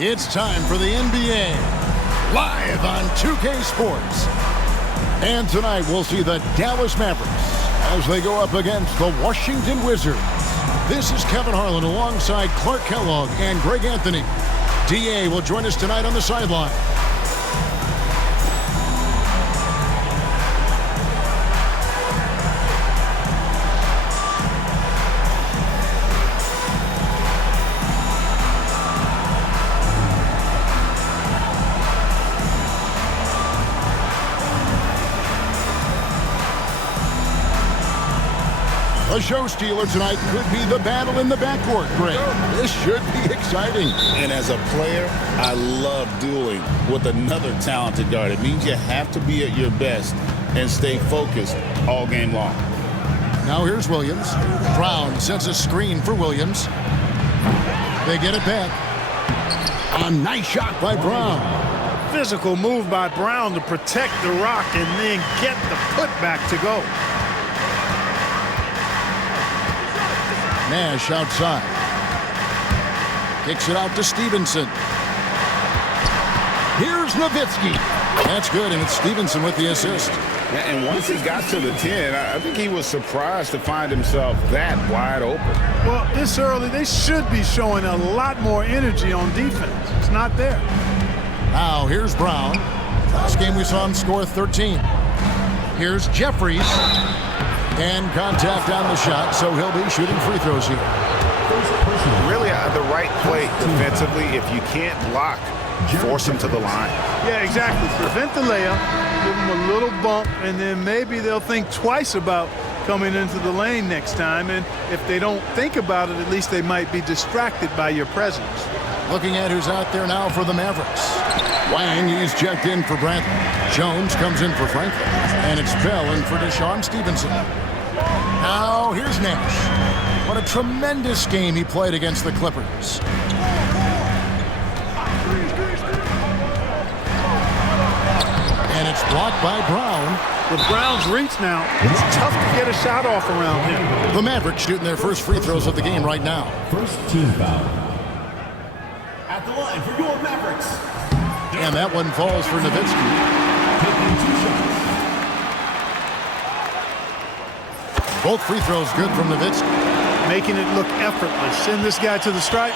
It's time for the NBA, live on 2K Sports. And tonight we'll see the Dallas Mavericks as they go up against the Washington Wizards. This is Kevin Harlan alongside Clark Kellogg and Greg Anthony. DA will join us tonight on the sideline. The show stealer tonight could be the battle in the backcourt, Greg. This should be exciting. And as a player, I love dueling with another talented guard. It means you have to be at your best and stay focused all game long. Now here's Williams. Brown sets a screen for Williams. They get it back. A nice shot by Brown. Physical move by Brown to protect the rock and then get the putback to go. Nash outside. Kicks it out to Stevenson. Here's Nowitzki. That's good, and it's Stevenson with the assist. Yeah, and once he got to the 10, I think he was surprised to find himself that wide open. Well, this early, they should be showing a lot more energy on defense. It's not there. Now, here's Brown. Last game we saw him score 13. Here's Jeffries. And contact on the shot, so he'll be shooting free throws here. Really the right play defensively. If you can't block, force him to the line. Yeah, exactly. Prevent the layup, give him a little bump, and then maybe they'll think twice about coming into the lane next time. And if they don't think about it, at least they might be distracted by your presence. Looking at who's out there now for the Mavericks. Wang, he's checked in for Brantley. Jones comes in for Franklin. And it's Bell in for Deshaun Stevenson. Now, here's Nash. What a tremendous game he played against the Clippers. And it's blocked by Brown. With Brown's reach now, it's tough to get a shot off around him. The Mavericks shooting their first free throws of the game right now. First team foul. At the line for your Mavericks. And that one falls for Nowitzki. Taking 2 shots. Both free throws good from Nowitzki. Making it look effortless. Send this guy to the stripe.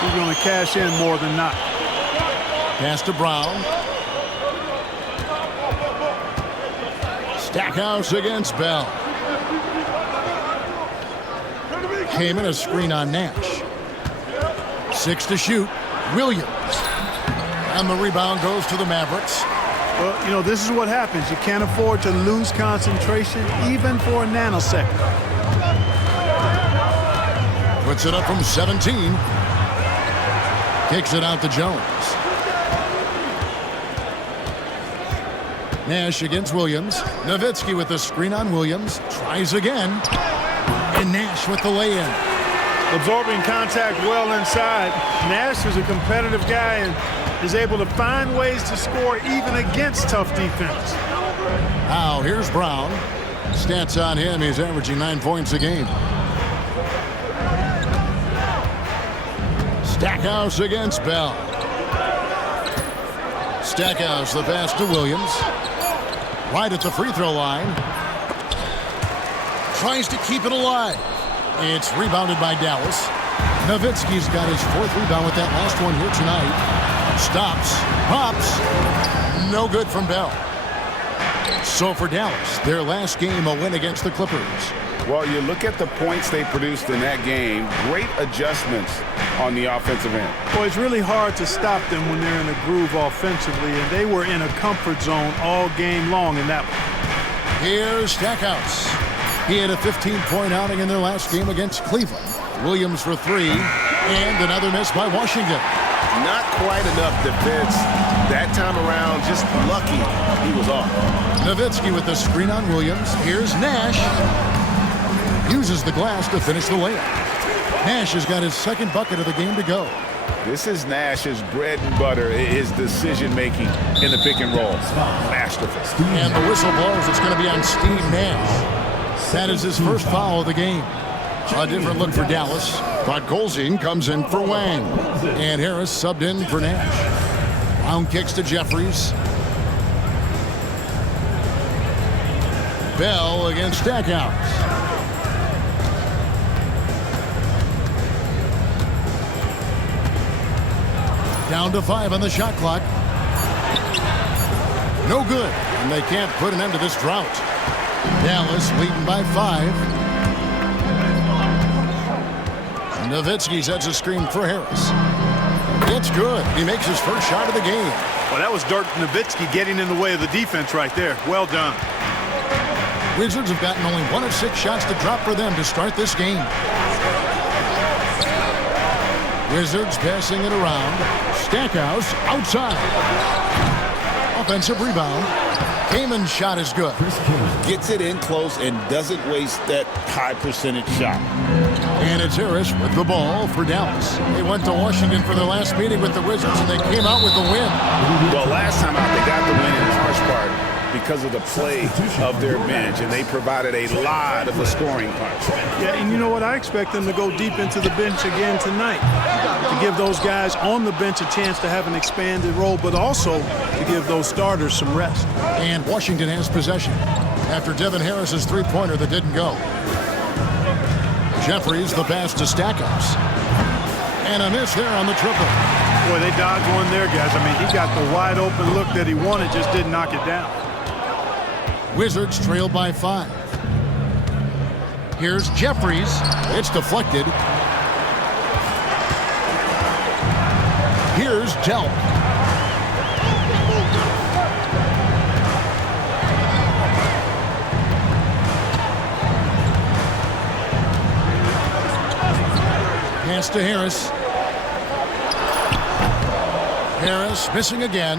He's going to cash in more than not. Pass to Brown. Stackhouse against Bell. Came in a screen on Nash. 6 to shoot. Williams. And the rebound goes to the Mavericks. Well, you know, this is what happens. You can't afford to lose concentration, even for a nanosecond. Puts it up from 17. Kicks it out to Jones. Nash against Williams. Nowitzki with the screen on Williams. Tries again. And Nash with the lay-in. Absorbing contact well inside. Nash is a competitive guy and is able to find ways to score even against tough defense. Now, here's Brown. Stats on him, he's averaging 9 points a game. Stackhouse against Bell. Stackhouse, the pass to Williams. Right at the free throw line. Tries to keep it alive. It's rebounded by Dallas. Nowitzki's got his 4th rebound with that last one here tonight. Stops, pops, no good from Bell. So for Dallas, their last game a win against the Clippers. Well, you look at the points they produced in that game, great adjustments on the offensive end. Well, it's really hard to stop them when they're in a groove offensively, and they were in a comfort zone all game long in that one. Here's Stackhouse. He had a 15-point outing in their last game against Cleveland. Williams for 3, and another miss by Washington. Not quite enough defense that time around, just lucky he was off. Nowitzki with the screen on Williams. Here's Nash. Uses the glass to finish the layup. Nash has got his 2nd bucket of the game to go. This is Nash's bread and butter, his decision-making in the pick and roll. Masterful. And the whistle blows. It's going to be on Steve Nash. That is his first foul of the game. A different look for Dallas. Podkolzin comes in for Wang. And Harris subbed in for Nash. Brown kicks to Jeffries. Bell against Stackhouse. Down to 5 on the shot clock. No good, and they can't put an end to this drought. Dallas leading by 5. Nowitzki sets a screen for Harris. It's good. He makes his first shot of the game. Well, that was Dirk Nowitzki getting in the way of the defense right there. Well done. Wizards have gotten only 1 of 6 shots to drop for them to start this game. Wizards passing it around. Stackhouse outside. Offensive rebound. Kaman's shot is good. Gets it in close and doesn't waste that high percentage shot. And it's Harris with the ball for Dallas. They went to Washington for their last meeting with the Wizards, and they came out with the win. Well, last time out, they got the win in large part because of the play of their bench, and they provided a lot of the scoring punch. Yeah, and you know what? I expect them to go deep into the bench again tonight to give those guys on the bench a chance to have an expanded role, but also to give those starters some rest. And Washington has possession after Devin Harris's three-pointer that didn't go. Jeffries the pass to Stackhouse. And a miss there on the triple. Boy, they dodged one there, guys. I mean, he got the wide open look that he wanted, just didn't knock it down. Wizards trail by 5. Here's Jeffries. It's deflected. Here's Delp. Pass to Harris. Harris missing again.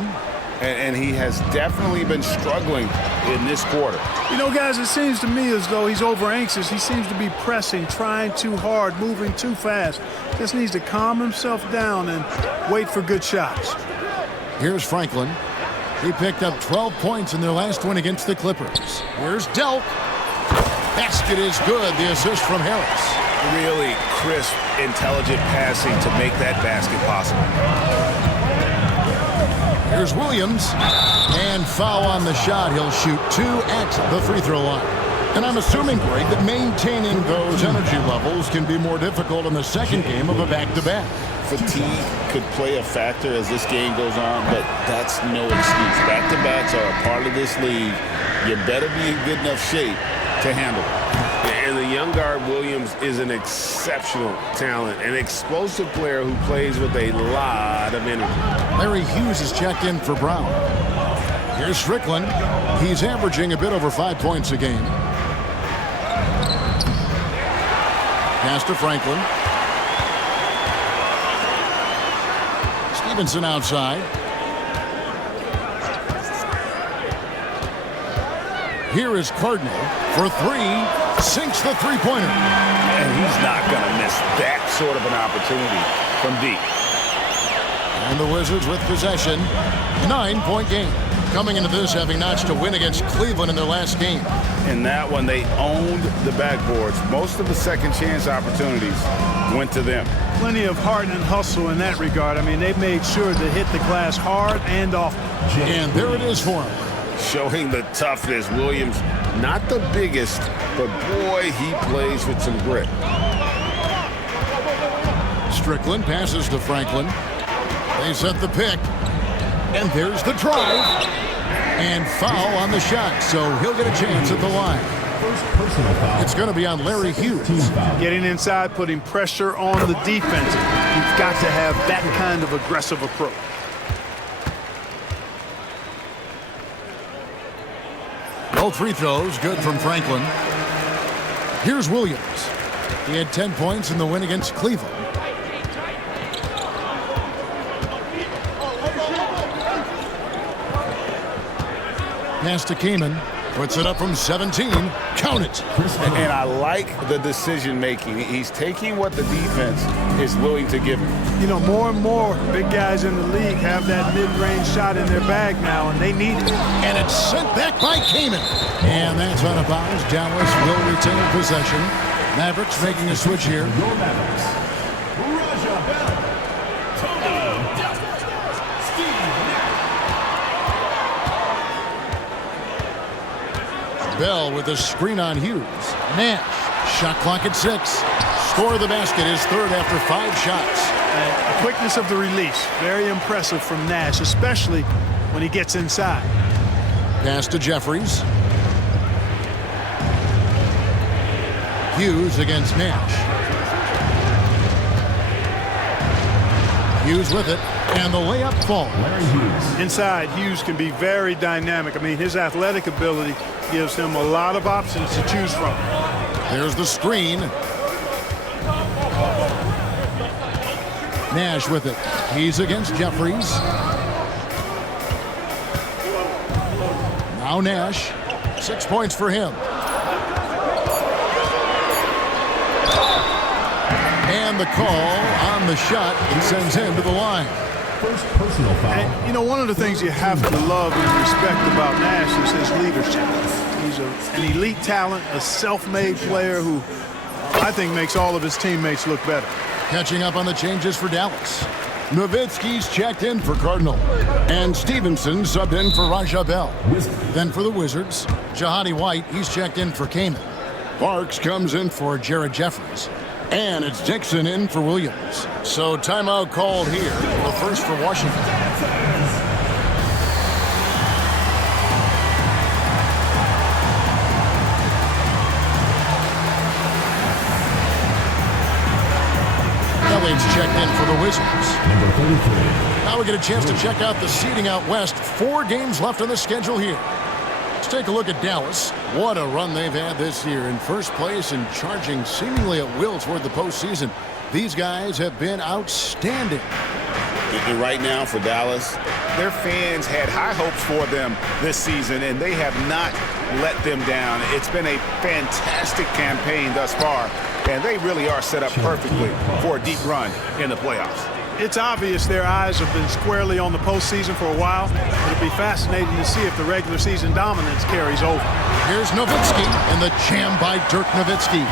And he has definitely been struggling in this quarter. You know, guys, it seems to me as though he's over anxious. He seems to be pressing, trying too hard, moving too fast. Just needs to calm himself down and wait for good shots. Here's Franklin. He picked up 12 points in their last win against the Clippers. Here's Delp. Basket is good. The assist from Harris. Really crisp, intelligent passing to make that basket possible. Here's Williams, and foul on the shot. He'll shoot 2 at the free throw line. And I'm assuming, Greg, that maintaining those energy levels can be more difficult in the second game of a back-to-back. Fatigue could play a factor as this game goes on, but that's no excuse. Back-to-backs are a part of this league. You better be in good enough shape to handle it. And the young guard Williams is an exceptional talent, an explosive player who plays with a lot of energy. Larry Hughes is checked in for Brown. Here's Strickland. He's averaging a bit over 5 points a game. Pass to Franklin. Stevenson outside. Here is Cardinal for 3. Sinks the three-pointer. And he's not going to miss that sort of an opportunity from deep. And the Wizards with possession. 9-point game. Coming into this having notched a win against Cleveland in their last game. In that one, they owned the backboards. Most of the second chance opportunities went to them. Plenty of heart and hustle in that regard. I mean, they made sure to hit the glass hard and often. And there it is for him. Showing the toughness. Williams, not the biggest, but boy, he plays with some grit. Strickland passes to Franklin. They set the pick. And there's the drive. And foul on the shot, so he'll get a chance at the line. It's going to be on Larry Hughes. Getting inside, putting pressure on the defense. You've got to have that kind of aggressive approach. Both free throws good from Franklin. Here's Williams. He had 10 points in the win against Cleveland. Pass to Kaman. Puts it up from 17. Count it. And I like the decision making. He's taking what the defense is willing to give him. You know, more and more big guys in the league have that mid-range shot in their bag now, and they need it. And it's sent back by Kaman. And that's out of bounds. Dallas will retain possession. Mavericks making a switch here. Bell with a screen on Hughes. Nash, shot clock at 6. Score of the basket is third after 5 shots. The quickness of the release, very impressive from Nash, especially when he gets inside. Pass to Jeffries. Hughes against Nash. Hughes with it, and the layup falls. Inside, Hughes can be very dynamic. I mean, his athletic ability gives him a lot of options to choose from. There's the screen. Nash with it. He's against Jeffries. Now Nash. 6 points for him. And the call on the shot sends him to the line. First personal foul. And, you know, one of the things you have to love and respect about Nash is his leadership. He's an elite talent, a self-made player who I think makes all of his teammates look better. Catching up on the changes for Dallas. Nowitzki's checked in for Cardinal. And Stevenson subbed in for Raja Bell. Then for the Wizards, Jahadi White, he's checked in for Kaman. Parks comes in for Jared Jeffries. And it's Dixon in for Williams. So timeout called here. The first for Washington. Elliott's checked in for the Wizards. Number 33. Now we get a chance to check out the seeding out west. 4 games left on the schedule here. Let's take a look at Dallas. What a run they've had this year. In first place and charging seemingly at will toward the postseason. These guys have been outstanding. And right now for Dallas, Their fans had high hopes for them this season, and they have not let them down. It's been a fantastic campaign thus far, and they really are set up perfectly for a deep run in the playoffs. It's obvious their eyes have been squarely on the postseason for a while. It'll be fascinating to see if the regular season dominance carries over. Here's Nowitzki, and the jam by Dirk Nowitzki.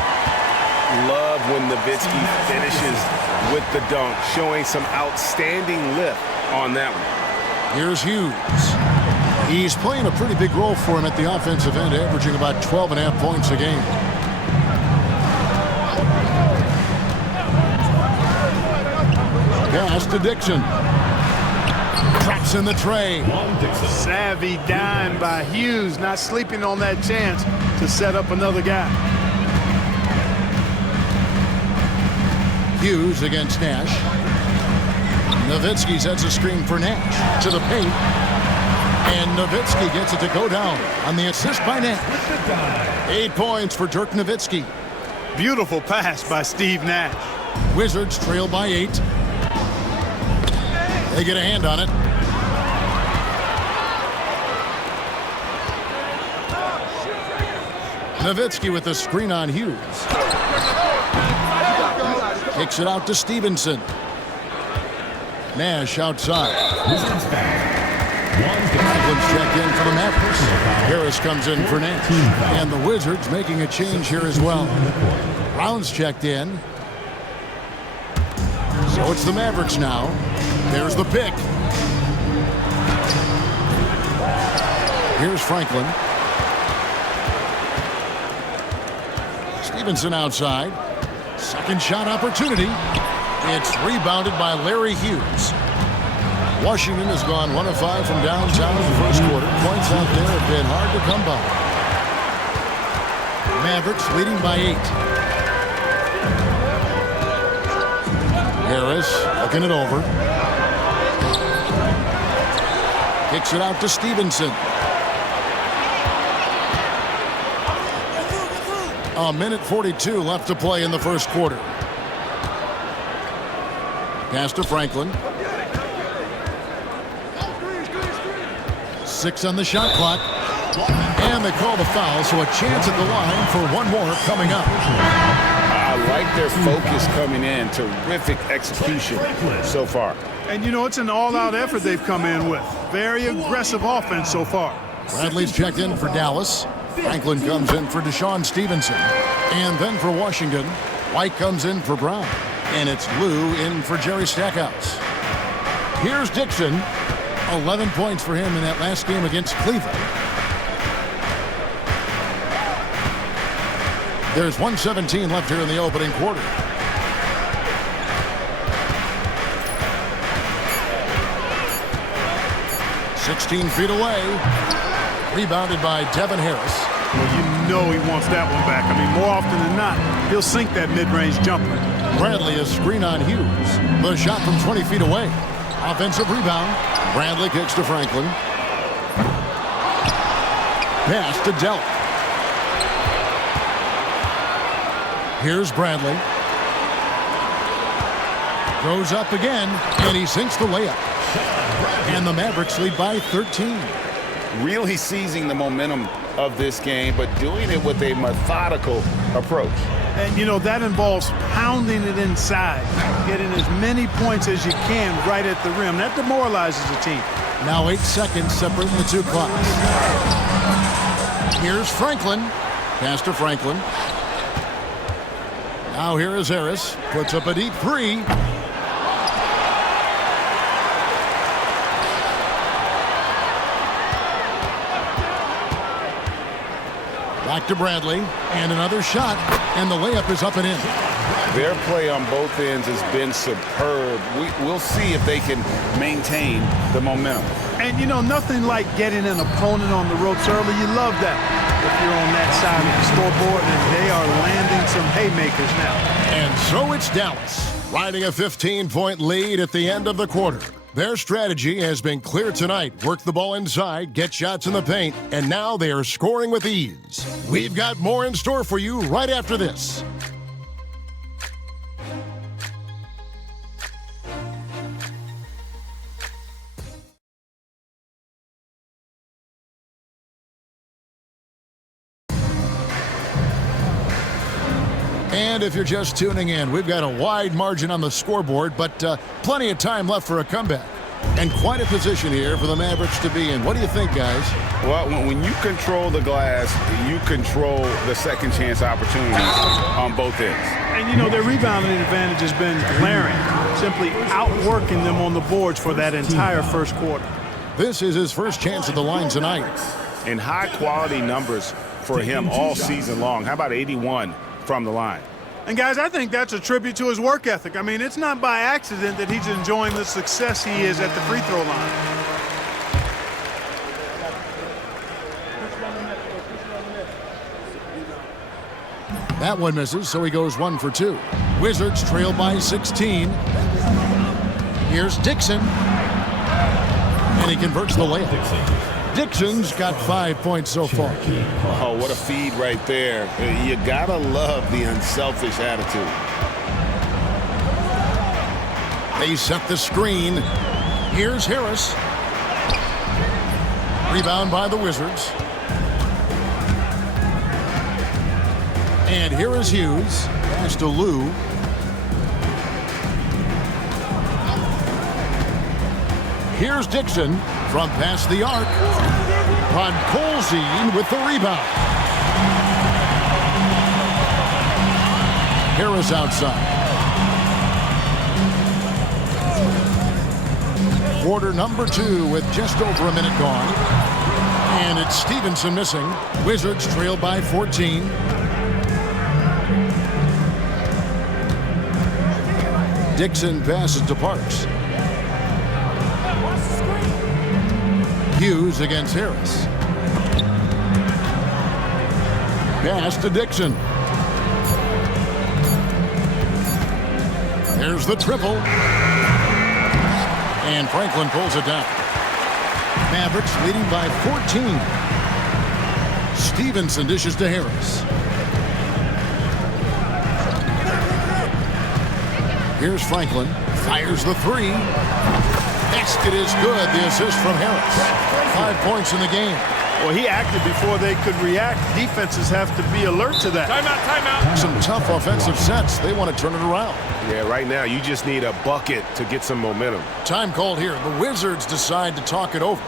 Love when Nowitzki finishes with the dunk, showing some outstanding lift on that one. Here's Hughes. He's playing a pretty big role for him at the offensive end, averaging about 12.5 points a game. Pass to Dixon. Traps in the tray. Savvy dime by Hughes, not sleeping on that chance to set up another guy. Hughes against Nash. Nowitzki sets a screen for Nash to the paint. And Nowitzki gets it to go down on the assist by Nash. 8 points for Dirk Nowitzki. Beautiful pass by Steve Nash. Wizards trail by 8. They get a hand on it. Nowitzki with the screen on Hughes. Kicks it out to Stevenson. Nash outside. Franklin's checked in for the Mavericks. Harris comes in for Nash. And the Wizards making a change here as well. Brown's checked in. So it's the Mavericks now. There's the pick. Here's Franklin. Stevenson outside. Second shot opportunity. It's rebounded by Larry Hughes. Washington has gone 1 of 5 from downtown in the first quarter. Points out there have been hard to come by. Mavericks leading by 8. Harris looking it over. Kicks it out to Stevenson. A minute 42 left to play in the first quarter. Pass to Franklin. 6 on the shot clock. And they call the foul, so a chance at the line for one more coming up. I like their focus coming in. Terrific execution so far. And, you know, it's an all-out effort they've come in with. Very aggressive offense so far. Bradley's checked in for Dallas. Franklin comes in for Deshaun Stevenson. And then for Washington, White comes in for Brown. And it's Lou in for Jerry Stackhouse. Here's Dixon. 11 points for him in that last game against Cleveland. There's 1:17 left here in the opening quarter. "16 feet away." Rebounded by Devin Harris. Well, you know he wants that one back. I mean, more often than not, he'll sink that mid-range jumper. Bradley a screen on Hughes. The shot from 20 feet away. Offensive rebound. Bradley kicks to Franklin. Pass to Delk. Here's Bradley. Goes up again, and he sinks the layup. And the Mavericks lead by 13. Really seizing the momentum of this game, but doing it with a methodical approach. And, you know, that involves pounding it inside, getting as many points as you can right at the rim. That demoralizes the team. Now 8 seconds separating the two clocks. Here's Franklin. Pass to Franklin. Now here is Harris. Puts up a deep three. Back to Bradley, and another shot, and the layup is up and in. Their play on both ends has been superb. We'll see if they can maintain the momentum. And, you know, nothing like getting an opponent on the ropes early. You love that if you're on that side of the scoreboard, and they are landing some haymakers now. And so it's Dallas, riding a 15-point lead at the end of the quarter. Their strategy has been clear tonight. Work the ball inside, get shots in the paint, and now they are scoring with ease. We've got more in store for you right after this. And if you're just tuning in, we've got a wide margin on the scoreboard, but plenty of time left for a comeback. And quite a position here for the Mavericks to be in. What do you think, guys? Well, when you control the glass, you control the second chance opportunities on both ends. And, you know, their rebounding advantage has been glaring, simply outworking them on the boards for that entire first quarter. This is his first chance at the line tonight. And high-quality numbers for him all season long. How about 81 from the line? And, guys, I think that's a tribute to his work ethic. I mean, it's not by accident that he's enjoying the success he is at the free throw line. That one misses, so he goes 1 for 2. Wizards trail by 16. Here's Dixon. And he converts the layup. Dixon's got 5 points so far. Oh, what a feed right there. You gotta love the unselfish attitude. They set the screen. Here's Harris. Rebound by the Wizards. And here is Hughes. Pass to Lou. Here's Dixon from past the arc. Podkolzin with the rebound. Harris outside. Quarter number 2 with just over a minute gone. And it's Stevenson missing. Wizards trail by 14. Dixon passes to Parks. Hughes against Harris. Pass to Dixon. There's the triple. And Franklin pulls it down. Mavericks leading by 14. Stevenson dishes to Harris. Here's Franklin. Fires the three. Basket is good. The assist from Harris. 5 points in the game. Well, he acted before they could react. Defenses have to be alert to that. Timeout. Some tough offensive sets. They want to turn it around. Yeah, right now you just need a bucket to get some momentum. Time called here. The Wizards decide to talk it over.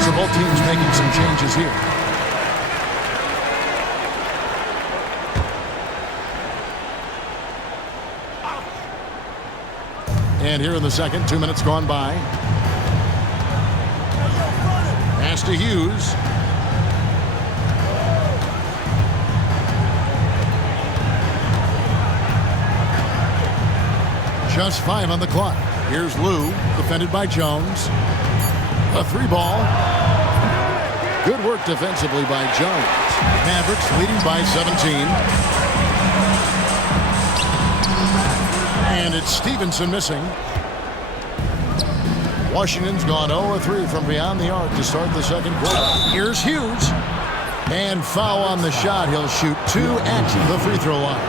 So both teams making some changes here. And here in the second, 2 minutes gone by. Pass to Hughes. Just 5 on the clock. Here's Lou, defended by Jones. A 3-ball. Good work defensively by Jones. Mavericks leading by 17. And it's Stevenson missing. Washington's gone 0-3 from beyond the arc to start the second quarter. Here's Hughes. And foul on the shot. He'll shoot 2 at the free throw line.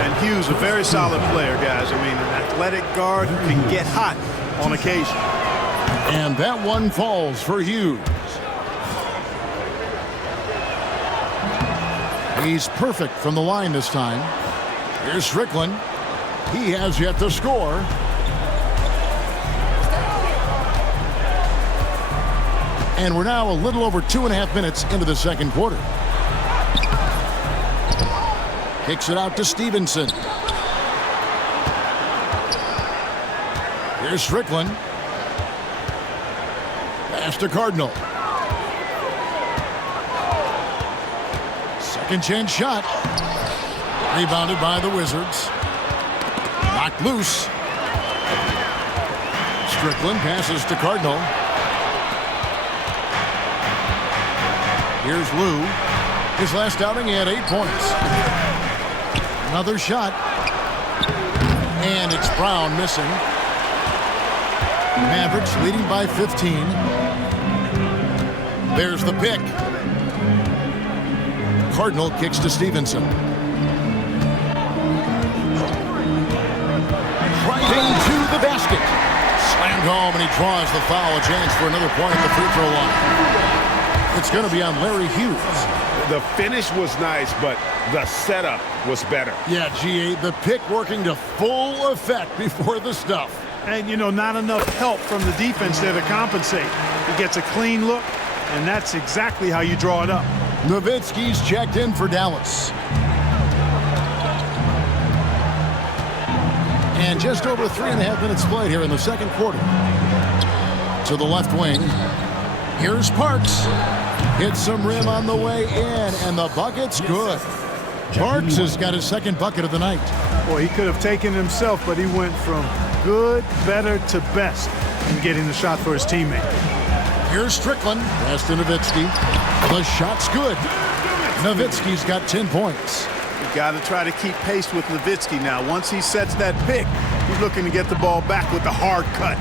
And Hughes, a very solid player, guys. I mean, an athletic guard who can get hot on occasion. And that one falls for Hughes. He's perfect from the line this time. Here's Strickland. He has yet to score. And we're now a little over 2.5 minutes into the second quarter. Kicks it out to Stevenson. Here's Strickland. Pass to Cardinal. Second chance shot. Rebounded by the Wizards. Knocked loose. Strickland passes to Cardinal. Here's Lou. His last outing, he had 8 points. Another shot. And it's Brown missing. Mavericks leading by 15. There's the pick. Cardinal kicks to Stevenson. Right into the basket. Slammed home, and he draws the foul. A chance for another point at the free throw line. It's going to be on Larry Hughes. The finish was nice, but the setup was better. Yeah, GA, the pick working to full effect before the stuff. And, you know, not enough help from the defense there to compensate. He gets a clean look, and that's exactly how you draw it up. Nowitzki's checked in for Dallas. And just over 3.5 minutes played here in the second quarter. To the left wing. Here's Parks. Hits some rim on the way in, and the bucket's good. Parks has got his second bucket of the night. Boy, he could have taken himself, but he went from good, better to best in getting the shot for his teammate. Here's Strickland. Pass to Nowitzki. The shot's good. Nowitzki's got 10 points. You got to try to keep pace with Nowitzki now. Once he sets that pick, he's looking to get the ball back with the hard cut.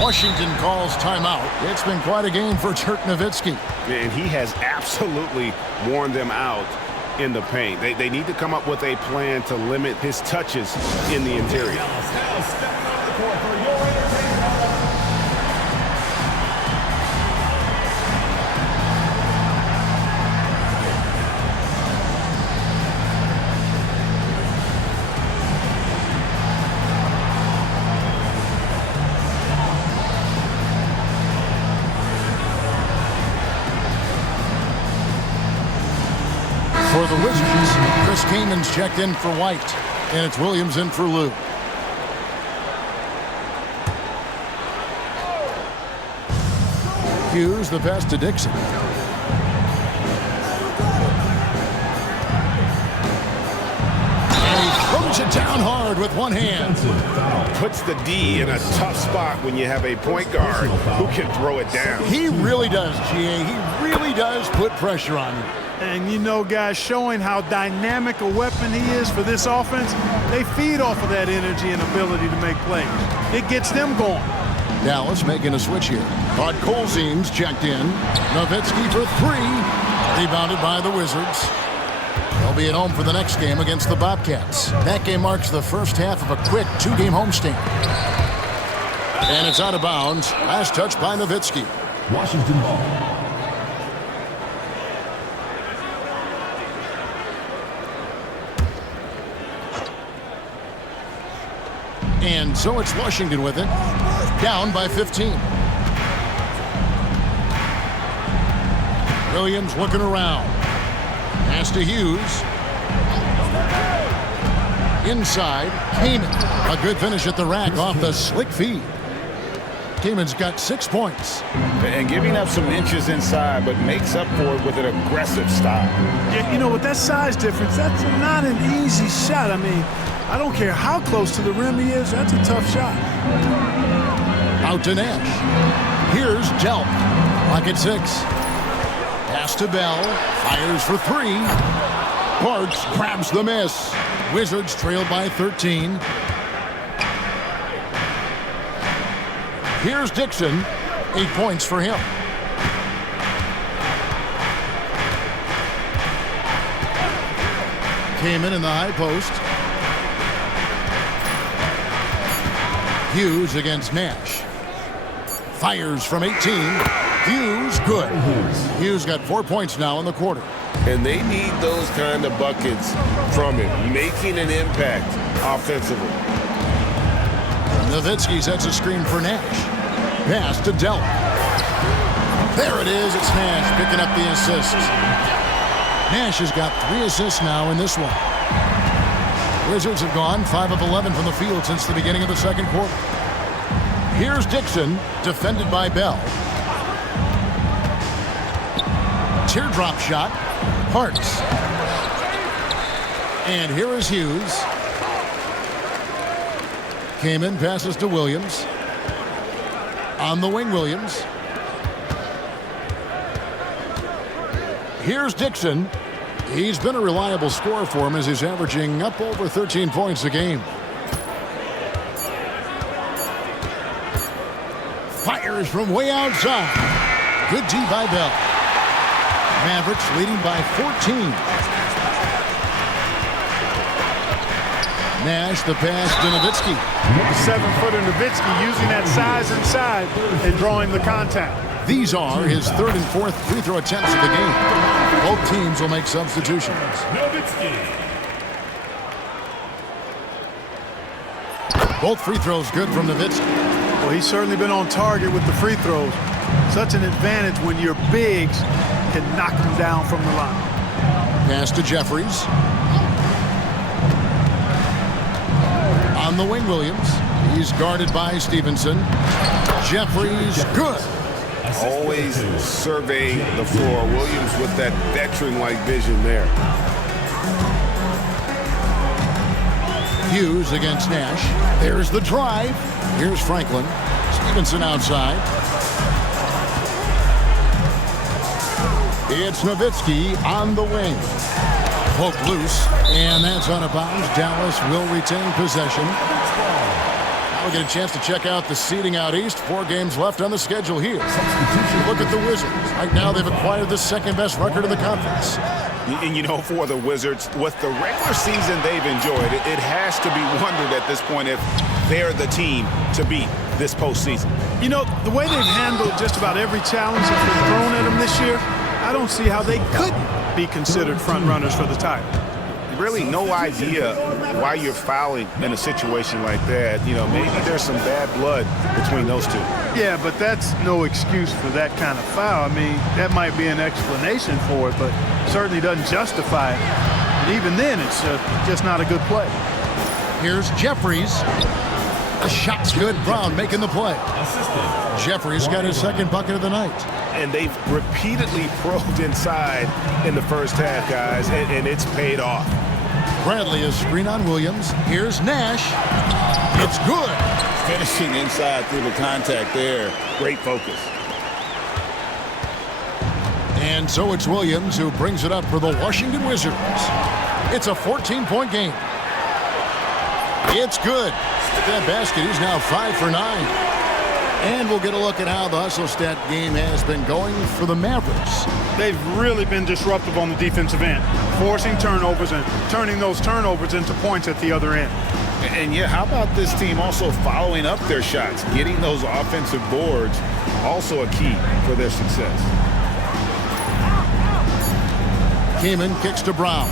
Washington calls timeout. It's been quite a game for Dirk Nowitzki. And he has absolutely worn them out in the paint. They need to come up with a plan to limit his touches in the interior. For the Wizards, Chris Kamen's checked in for White, and it's Williams in for Lou. Hughes, the pass to Dixon. And he throws it down hard with one hand. Puts the D in a tough spot when you have a point guard who can throw it down. He really does, GA. He really does put pressure on you. And, you know, guys, showing how dynamic a weapon he is for this offense, they feed off of that energy and ability to make plays. It gets them going. Dallas making a switch here. Todd Colzeen's checked in. Nowitzki for 3. Rebounded by the Wizards. They'll be at home for the next game against the Bobcats. That game marks the first half of a quick 2-game homestand. And it's out of bounds. Last touch by Nowitzki. Washington ball. And so it's Washington with it. Down by 15. Williams looking around. Pass to Hughes. Inside, Kaman. A good finish at the rack off the slick feed. Kaman's got 6 points. And giving up some inches inside, but makes up for it with an aggressive style. Yeah, you know, with that size difference, that's not an easy shot. I mean, I don't care how close to the rim he is, that's a tough shot. Out to Nash. Here's Delp. Clock at 6. Pass to Bell. Fires for 3. Parks grabs the miss. Wizards trailed by 13. Here's Dixon. 8 points for him. Kaman in the high post. Hughes against Nash. Fires from 18. Hughes, good. Hughes got 4 points now in the quarter. And they need those kind of buckets from him, making an impact offensively. Nowitzki sets a screen for Nash. Pass to Delp. There it is. It's Nash picking up the assist. Nash has got 3 assists now in this one. Wizards have gone 5 of 11 from the field since the beginning of the second quarter. Here's Dixon, defended by Bell. Teardrop shot. Parks. And here is Hughes. Kaman passes to Williams. On the wing, Williams. Here's Dixon. He's been a reliable scorer for him as he's averaging up over 13 points a game. Fires from way outside. Good D by Bell. Mavericks leading by 14. Nash, the pass to Nowitzki. The 7-footer Nowitzki using that size inside and drawing the contact. These are his 3rd and 4th free throw attempts of the game. Both teams will make substitutions. Both free throws good from Nowitzki. Well, he's certainly been on target with the free throws. Such an advantage when your bigs can knock them down from the line. Pass to Jeffries. On the wing, Williams. He's guarded by Stevenson. Jeffries, good. Always survey the floor. Williams with that veteran-like vision there. Hughes against Nash. There's the drive. Here's Franklin. Stevenson outside. It's Nowitzki on the wing. Poke loose, and that's out of bounds. Dallas will retain possession. Now we get a chance to check out the seeding out east. 4 games left on the schedule here. Look at the Wizards. Right now they've acquired the 2nd-best record in the conference. And you know, for the Wizards, with the regular season they've enjoyed, it has to be wondered at this point if they're the team to beat this postseason. You know, the way they've handled just about every challenge that's been thrown at them this year, I don't see how they couldn't be considered front runners for the title. Really no idea why you're fouling in a situation like that. You know, maybe there's some bad blood between those two. Yeah, but that's no excuse for that kind of foul. I mean, that might be an explanation for it, but certainly doesn't justify it. And even then, it's just not a good play. Here's Jeffries. The shot's good. Brown making the play. Jeffries got his 2nd bucket of the night. And they've repeatedly probed inside in the first half, guys, and it's paid off. Bradley is screen on Williams. Here's Nash. It's good. Finishing inside through the contact there. Great focus. And so it's Williams who brings it up for the Washington Wizards. It's a 14-point game. It's good. That basket, he's now 5 for 9. And we'll get a look at how the hustle stat game has been going for the Mavericks. They've really been disruptive on the defensive end, forcing turnovers and turning those turnovers into points at the other end. And yeah, how about this team also following up their shots, getting those offensive boards, also a key for their success. Kaman kicks to Brown.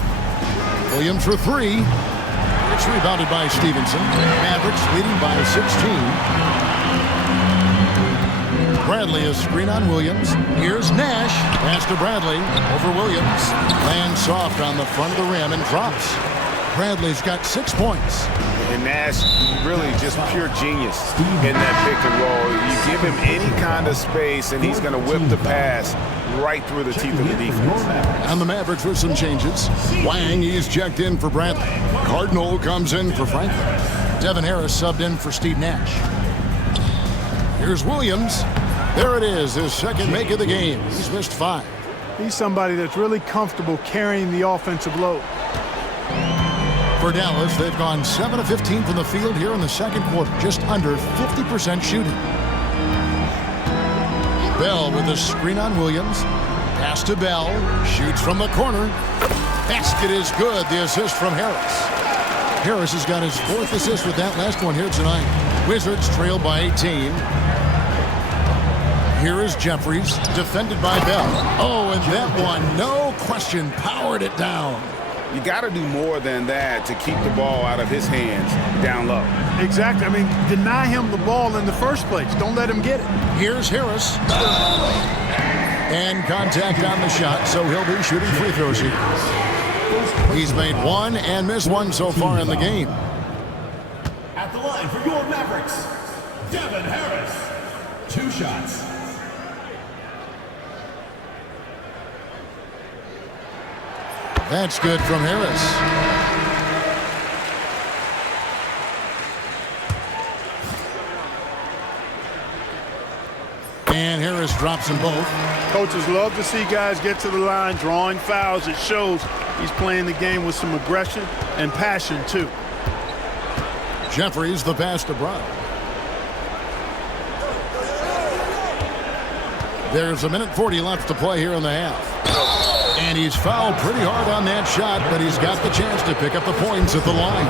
Williams for 3. It's rebounded by Stevenson. Mavericks leading by 16. Bradley is screen on Williams. Here's Nash. Pass to Bradley. Over Williams. Lands soft on the front of the rim and drops. Bradley's got 6 points. And Nash really just pure genius in that pick and roll. You give him any kind of space, and he's going to whip the pass right through the teeth of the defense. And the Mavericks with some changes. Wang, he's checked in for Bradley. Cardinal comes in for Franklin. Devin Harris subbed in for Steve Nash. Here's Williams. There it is, his second make of the game. He's missed 5. He's somebody that's really comfortable carrying the offensive load. For Dallas, they've gone 7 of 15 from the field here in the second quarter, just under 50% shooting. Bell with a screen on Williams. Pass to Bell. Shoots from the corner. Basket is good. The assist from Harris. Harris has got his 4th assist with that last one here tonight. Wizards trail by 18. Here is Jeffries, defended by Bell. Oh, and that one, no question, powered it down. You got to do more than that to keep the ball out of his hands down low. Exactly. I mean, deny him the ball in the first place. Don't let him get it. Here's Harris. And contact on the shot, so he'll be shooting free throws here. He's made 1 and missed 1 so far in the game. At the line for your Mavericks, Devin Harris. 2 shots. That's good from Harris. And Harris drops them both. Coaches love to see guys get to the line, drawing fouls. It shows he's playing the game with some aggression and passion, too. Jeffries the pass to Brown. There's 1:40 left to play here in the half. And he's fouled pretty hard on that shot, but he's got the chance to pick up the points at the line.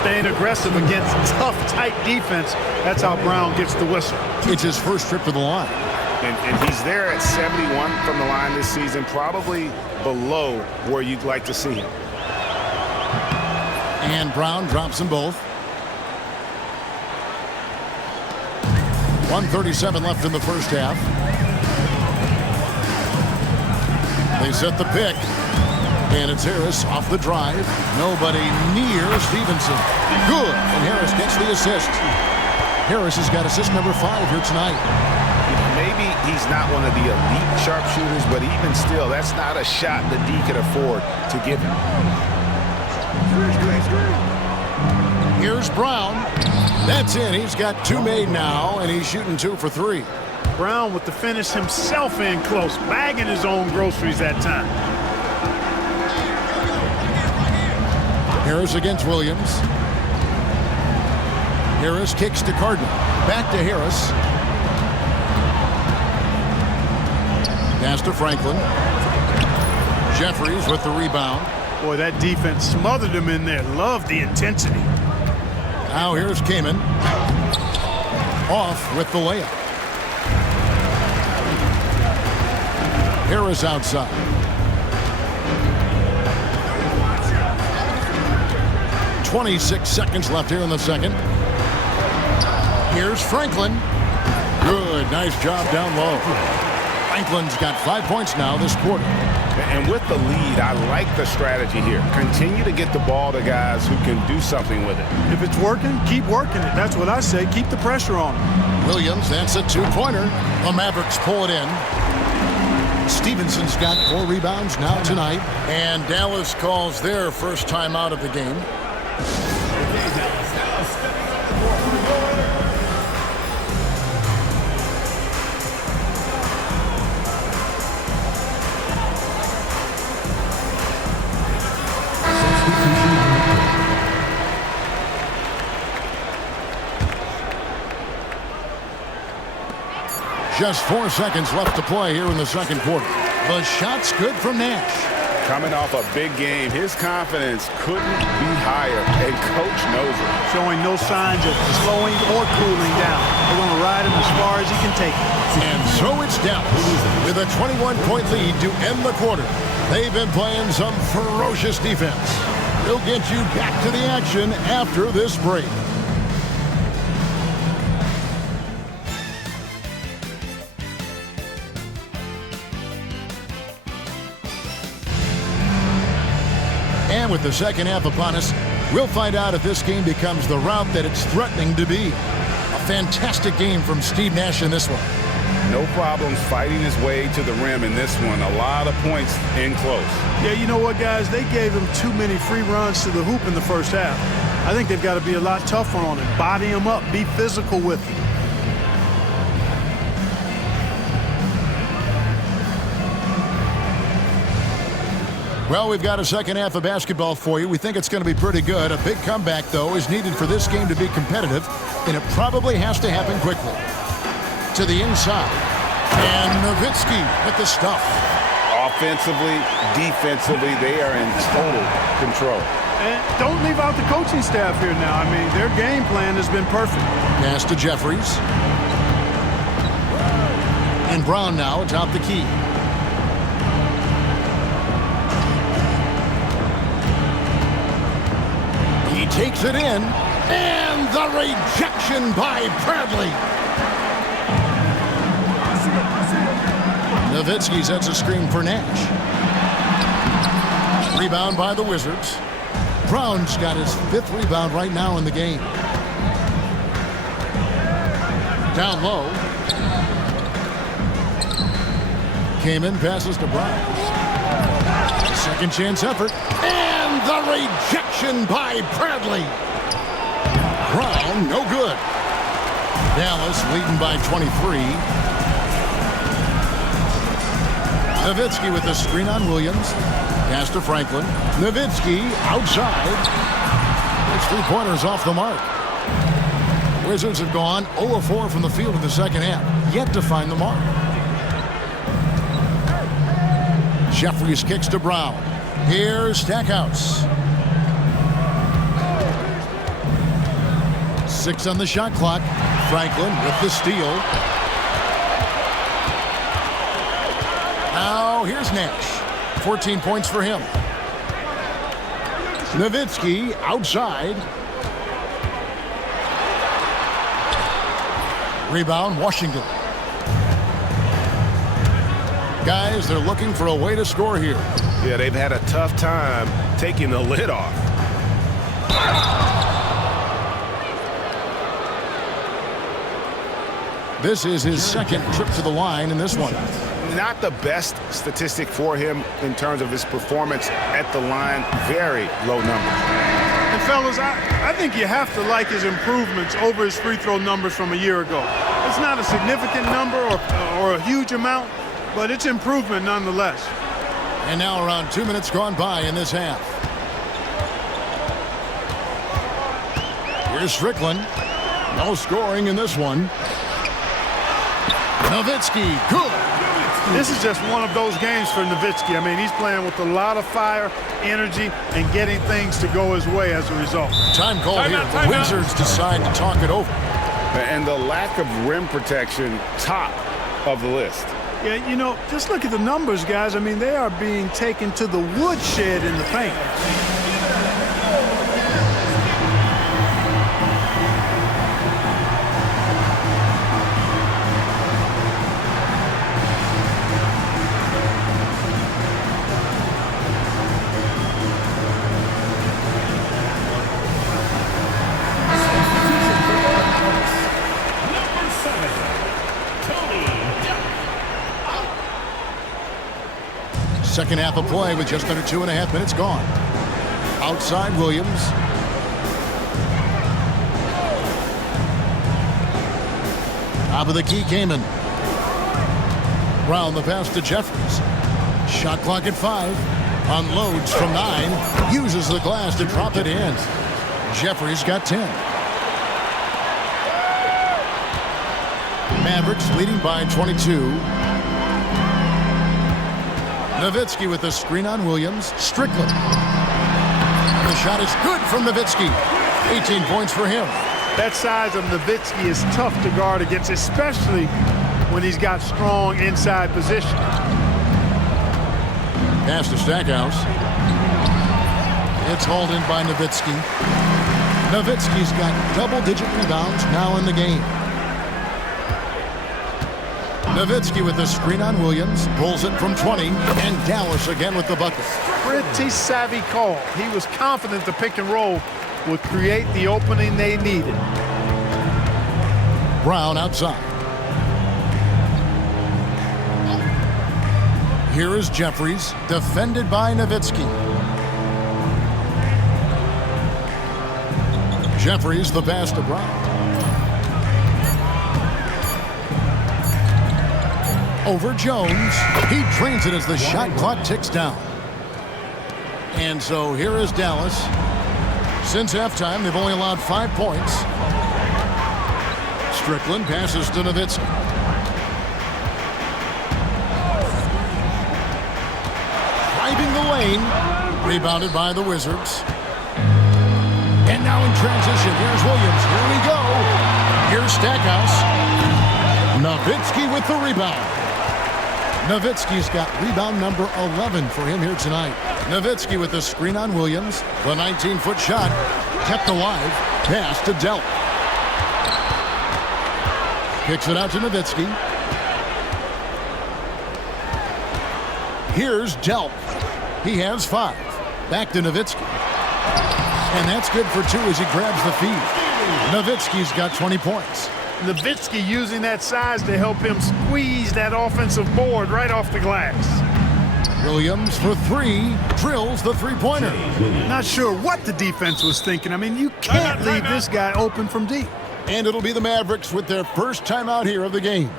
Staying aggressive against tough, tight defense. That's how Brown gets the whistle. It's his first trip to the line. And he's there at 71 from the line this season, probably below where you'd like to see him. And Brown drops them both. 1:37 left in the first half. They set the pick, and it's Harris off the drive. Nobody near Stevenson. Good, and Harris gets the assist. Harris has got assist number 5 here tonight. Maybe he's not one of the elite sharpshooters, but even still, that's not a shot that D could afford to give him. Here's Brown. That's in. He's got 2 made now, and he's shooting 2 for 3. Brown with the finish himself in close, bagging his own groceries that time. Harris against Williams. Harris kicks to Cardinal. Back to Harris. Pass to Franklin. Jeffries with the rebound. Boy, that defense smothered him in there. Love the intensity. Now here's Kaman. Off with the layup. Harris outside. .26 seconds left here in the second. Here's Franklin. Good, nice job down low. Franklin's got 5 points now this quarter. And with the lead, I like the strategy here. Continue to get the ball to guys who can do something with it. If it's working, keep working it. That's what I say. Keep the pressure on him. Williams, that's a 2-pointer. The Mavericks pull it in. Stevenson's got 4 rebounds now tonight. And Dallas calls their first time out of the game. Just 4 seconds left to play here in the second quarter. The shot's good from Nash. Coming off a big game, his confidence couldn't be higher, and Coach knows it. Showing no signs of slowing or cooling down. They're going to ride him as far as he can take it. And so it's Dallas with a 21-point lead to end the quarter. They've been playing some ferocious defense. We'll get you back to the action after this break. And with the second half upon us, we'll find out if this game becomes the route that it's threatening to be. A fantastic game from Steve Nash in this one. No problems fighting his way to the rim in this one. A lot of points in close. Yeah, you know what, guys? They gave him too many free runs to the hoop in the first half. I think they've got to be a lot tougher on him. Body him up. Be physical with him. Well, we've got a second half of basketball for you. We think it's going to be pretty good. A big comeback, though, is needed for this game to be competitive, and it probably has to happen quickly. To the inside, and Nowitzki with the stuff. Offensively, defensively, they are in total control. And don't leave out the coaching staff here now. I mean, their game plan has been perfect. Pass to Jeffries. And Brown now atop the key. He takes it in, and the rejection by Bradley. Nowitzki sets a screen for Nash. Rebound by the Wizards. Brown's got his 5th rebound right now in the game. Down low. Kamen passes to Brown. Second chance effort. And the rejection by Bradley. Brown, no good. Dallas leading by 23. Nowitzki with the screen on Williams. Pass to Franklin. Nowitzki outside. It's 3-pointers off the mark. Wizards have gone 0 of 4 from the field in the second half. Yet to find the mark. Jeffries kicks to Brown. Here's Stackhouse. 6 on the shot clock. Franklin with the steal. Now here's Nash. 14 points for him. Nowitzki outside. Rebound, Washington. Guys, they're looking for a way to score here. Yeah, they've had a tough time taking the lid off. This is his second trip to the line in this one. Not the best statistic for him in terms of his performance at the line. Very low numbers. And fellas, I think you have to like his improvements over his free throw numbers from a year ago. It's not a significant number or a huge amount, but it's improvement nonetheless. And now around 2 minutes gone by in this half. Here's Strickland. No scoring in this one. Nowitzki, good. This is just one of those games for Nowitzki. I mean, he's playing with a lot of fire, energy, and getting things to go his way as a result. Time call here. The Wizards decide to talk it over. And the lack of rim protection, top of the list. Yeah, you know, just look at the numbers, guys. I mean, they are being taken to the woodshed in the paint. Second half of play with just under 2.5 minutes gone. Outside Williams. Top of the key, Kamen. Brown the pass to Jeffries. Shot clock at 5. Unloads from 9. Uses the glass to drop it in. Jeffries got 10. Mavericks leading by 22. Nowitzki with the screen on Williams. Strickland. The shot is good from Nowitzki. 18 points for him. That size of Nowitzki is tough to guard against, especially when he's got strong inside position. Pass to Stackhouse. It's hauled in by Nowitzki. Nowitzki's got double-digit rebounds now in the game. Nowitzki with the screen on Williams, pulls it from 20, and Dallas again with the bucket. Pretty savvy call. He was confident the pick and roll would create the opening they needed. Brown outside. Here is Jeffries, defended by Nowitzki. Jeffries the pass to Brown. Over Jones. He drains it as the shot clock ticks down. And so here is Dallas. Since halftime, they've only allowed 5 points. Strickland passes to Nowitzki. Driving the lane. Rebounded by the Wizards. And now in transition, here's Williams. Here we go. Here's Stackhouse. Nowitzki with the rebound. Nowitzki's got rebound number 11 for him here tonight. Nowitzki with the screen on Williams. The 19-foot shot kept alive. Pass to Delp. Kicks it out to Nowitzki. Here's Delp. He has 5. Back to Nowitzki. And that's good for 2 as he grabs the feed. Nowitzki's got 20 points. Nowitzki using that size to help him squeeze that offensive board right off the glass. Williams for 3, drills the three-pointer. Not sure what the defense was thinking. I mean, you can't leave this guy open from deep. And it'll be the Mavericks with their first timeout here of the game.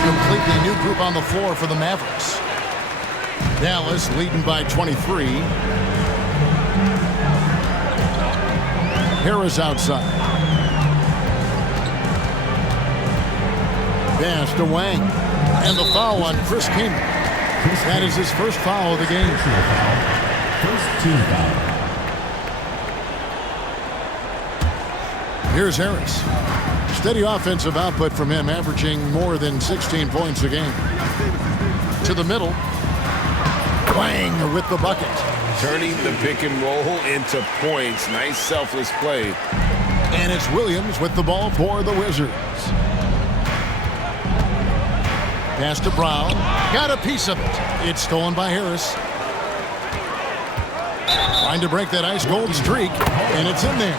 Completely new group on the floor for the Mavericks. Dallas leading by 23. Harris outside. Pass to Wang. And the foul on Chris King. That is his first foul of the game. First team foul. Here's Harris. Steady offensive output from him, averaging more than 16 points a game. To the middle. Wang with the bucket. Turning the pick and roll into points. Nice selfless play. And it's Williams with the ball for the Wizards. Pass to Brown. Got a piece of it. It's stolen by Harris. Trying to break that ice cold streak. And it's in there.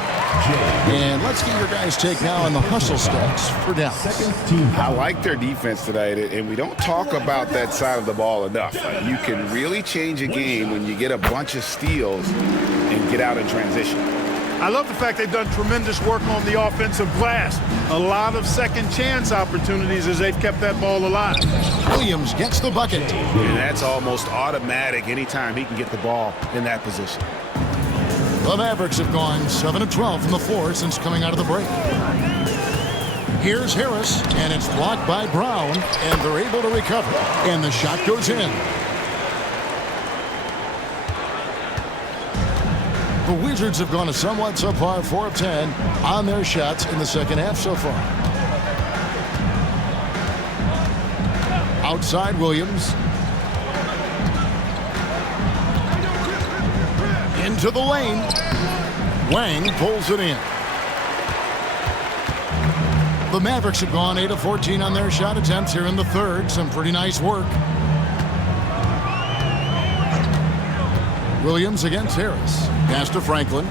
And let's get your guys' take now on the hustle stats for Dallas. I like their defense tonight, and we don't talk about that side of the ball enough. You can really change a game when you get a bunch of steals and get out in transition. I love the fact they've done tremendous work on the offensive glass. A lot of second chance opportunities as they've kept that ball alive. Williams gets the bucket. And that's almost automatic anytime he can get the ball in that position. The Mavericks have gone 7 of 12 from the floor since coming out of the break. Here's Harris, and it's blocked by Brown, and they're able to recover. And the shot goes in. The Wizards have gone a somewhat subpar 4 of 10 on their shots in the second half so far. Outside Williams. Into the lane. Wang pulls it in. The Mavericks have gone 8 of 14 on their shot attempts here in the third. Some pretty nice work. Williams against Harris. Pass to Franklin.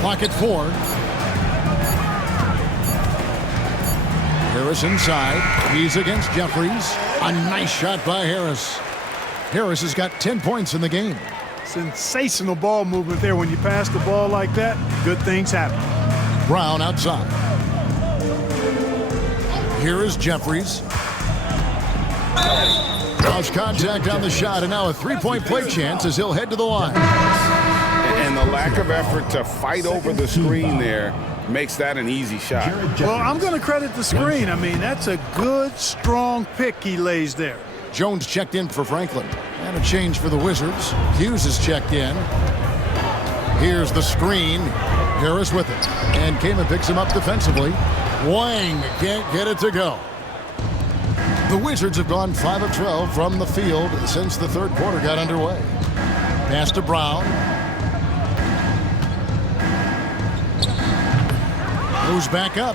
Clock at 4. Harris inside. He's against Jeffries. A nice shot by Harris. Harris has got 10 points in the game. Sensational ball movement there. When you pass the ball like that, good things happen. Brown outside. Here is Jeffries. Lost contact on the shot, and now a three-point play chance as he'll head to the line. And the lack of effort to fight over the screen there makes that an easy shot. Well, I'm going to credit the screen. I mean, that's a good, strong pick he lays there. Jones checked in for Franklin. And a change for the Wizards. Hughes is checked in. Here's the screen. Harris with it. And Kamen picks him up defensively. Wang can't get it to go. The Wizards have gone 5 of 12 from the field since the third quarter got underway. Pass to Brown. Moves back up.